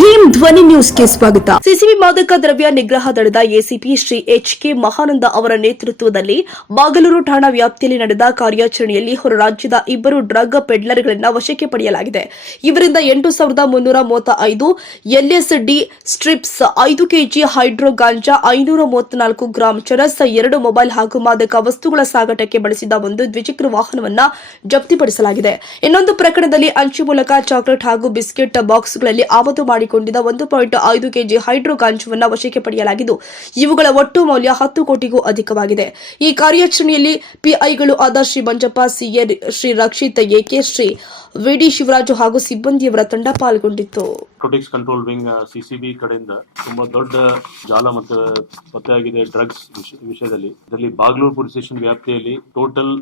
ಭೀಮ್ ಧ್ವನಿ ನ್ಯೂಸ್ಗೆ ಸ್ವಾಗತ. ಸಿಸಿಬಿ ಮಾದಕ ದ್ರವ್ಯ ನಿಗ್ರಹ ದಳದ ಎಸಿಪಿ ಶ್ರೀ ಎಚ್.ಕೆ. ಮಹಾನಂದ ಅವರ ನೇತೃತ್ವದಲ್ಲಿ ಬಾಗಲೂರು ಠಾಣಾ ವ್ಯಾಪ್ತಿಯಲ್ಲಿ ನಡೆದ ಕಾರ್ಯಾಚರಣೆಯಲ್ಲಿ ಹೊರ ರಾಜ್ಯದ ಇಬ್ಬರು ಡ್ರಗ್ ಪೆಡ್ಲರ್ಗಳನ್ನು ವಶಕ್ಕೆ ಪಡೆಯಲಾಗಿದೆ. ಇವರಿಂದ 8,335 ಎಲ್ಎಸ್ಡಿ ಸ್ಟ್ರಿಪ್ಸ್, 5 ಕೆಜಿ ಹೈಡ್ರೋ ಗಾಂಜಾ, 534 ಗ್ರಾಂ ಚರಸ್, 2 ಮೊಬೈಲ್ ಹಾಗೂ ಮಾದಕ ವಸ್ತುಗಳ ಸಾಗಾಟಕ್ಕೆ ಬಳಸಿದ ಒಂದು ದ್ವಿಚಕ್ರ ವಾಹನವನ್ನು ಜಪ್ತಿಪಡಿಸಲಾಗಿದೆ. ಇನ್ನೊಂದು ಪ್ರಕರಣದಲ್ಲಿ ಅಂಚೆ ಮೂಲಕ ಚಾಕೊಲೇಟ್ ಹಾಗೂ ಬಿಸ್ಕೆಟ್ ಬಾಕ್ಸ್ಗಳಲ್ಲಿ ಆಮದು ಮಾಡಿಕೊಂಡಿದ್ದ 1.5 ಕೆಜಿ ಹೈಡ್ರೋ ಗಾಂಜಾವನ್ನು ವಶಕ್ಕೆ ಪಡೆಯಲಾಗಿದ್ದು, ಇವುಗಳ ಒಟ್ಟು ಮೌಲ್ಯ 10 ಕೋಟಿಗೂ ಅಧಿಕವಾಗಿದೆ. ಈ ಕಾರ್ಯಾಚರಣೆಯಲ್ಲಿ ಪಿಐಗಳು ಆದ Shri Manjappa, CA Shri Rakshith, AK Shri VD Shivaraju ಹಾಗೂ ಸಿಬ್ಬಂದಿಯವರ ತಂಡ ಪಾಲ್ಗೊಂಡಿತ್ತು. ನಾರ್ಕೋಟಿಕ್ಸ್ ಕಂಟ್ರೋಲ್ ವಿಂಗ್ ಸಿಸಿಬಿ ಕಡೆಯಿಂದ ತುಂಬಾ ದೊಡ್ಡ ಜಾಲ ಮತ್ತು ಪತ್ತೆಯಾಗಿದೆ ಡ್ರಗ್ಸ್ ವಿಷಯದಲ್ಲಿ. ಇದರಲ್ಲಿ ಬಾಗಲೂರು ಪೊಲೀಸ್ ಸ್ಟೇಷನ್ ವ್ಯಾಪ್ತಿಯಲ್ಲಿ ಟೋಟಲ್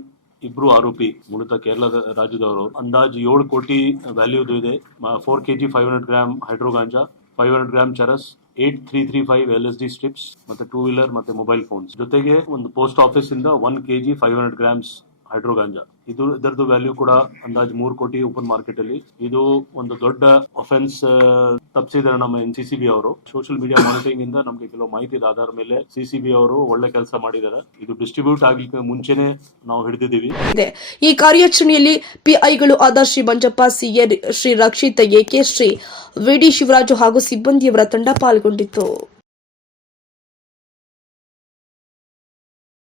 ಇಬ್ರು ಆರೋಪಿ ಮೂಲತಃ ಕೇರಳದ ರಾಜ್ಯದವರು. ಅಂದಾಜು 7 ಕೋಟಿ ವ್ಯಾಲ್ಯೂದು ಇದೆ. 4 ಕೆಜಿ 500 ಗ್ರಾಮ್ ಹೈಡ್ರೋ ಗಾಂಜಾ, 500 ಗ್ರಾಮ್ ಚರಸ್, 8335 ಎಲ್ಎಸ್ಡಿ ಸ್ಟ್ರಿಪ್ಸ್ ಮತ್ತೆ 2 ವೀಲರ್ ಮತ್ತೆ ಮೊಬೈಲ್ ಫೋನ್ಸ್ ಜೊತೆಗೆ ಒಂದು ಪೋಸ್ಟ್ ಆಫೀಸ್ ಇಂದ 1 ಕೆಜಿ 500 ಗ್ರಾಮ್ಸ್ ಹೈಡ್ರೋ ಗಾಂಜಾ. ಇದರದ್ದು ವ್ಯಾಲ್ಯೂ ಕೂಡ ಅಂದಾಜು 3 ಕೋಟಿ ಓಪನ್ ಮಾರ್ಕೆಟ್ ಅಲ್ಲಿ. ಇದು ಒಂದು ದೊಡ್ಡ ಅಫೆನ್ಸ್ ತಪ್ಪಿಸಿದ್ದಾರೆ ನಮ್ಮ ಎನ್ಸಿಸಿಬಿ ಅವರು. ಸೋಷಿಯಲ್ ಮೀಡಿಯಾ ಮಾನಿಟರಿಂಗ್ ಇಂದ ನಮಗೆ ಕೆಲವು ಮಾಹಿತಿ ಆಧಾರ ಮೇಲೆ ಸಿಸಿಬಿ ಅವರು ಒಳ್ಳೆ ಕೆಲಸ ಮಾಡಿದ್ದಾರೆ. ಇದು ಡಿಸ್ಟ್ರಿಬ್ಯೂಟ್ ಆಗ್ಲಿಕ್ಕೆ ಮುಂಚೆನೆ ನಾವು ಹಿಡಿದಿದ್ದೀವಿ. ಈ ಕಾರ್ಯಾಚರಣೆಯಲ್ಲಿ ಪಿಐಗಳು ಆದ Shri Manjappa, CA Shri Rakshith, AK Shri VD Shivaraju ಹಾಗೂ ಸಿಬ್ಬಂದಿಯವರ ತಂಡ ಪಾಲ್ಗೊಂಡಿತ್ತು.